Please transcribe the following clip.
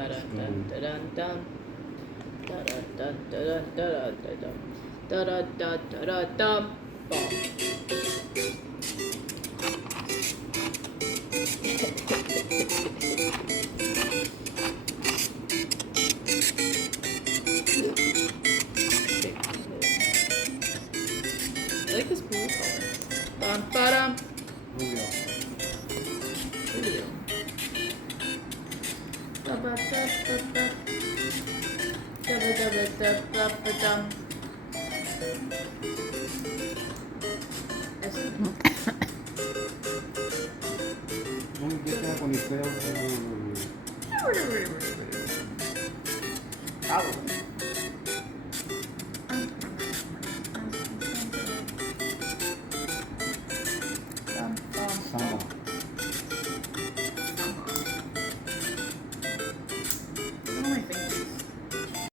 I like this blue color. Bum, ba-dum. Ooh. Ba-ba-da-ba-ba. Da-ba-da-ba-da-ba-ba-dum. ¿Dónde está con el feo? Probably.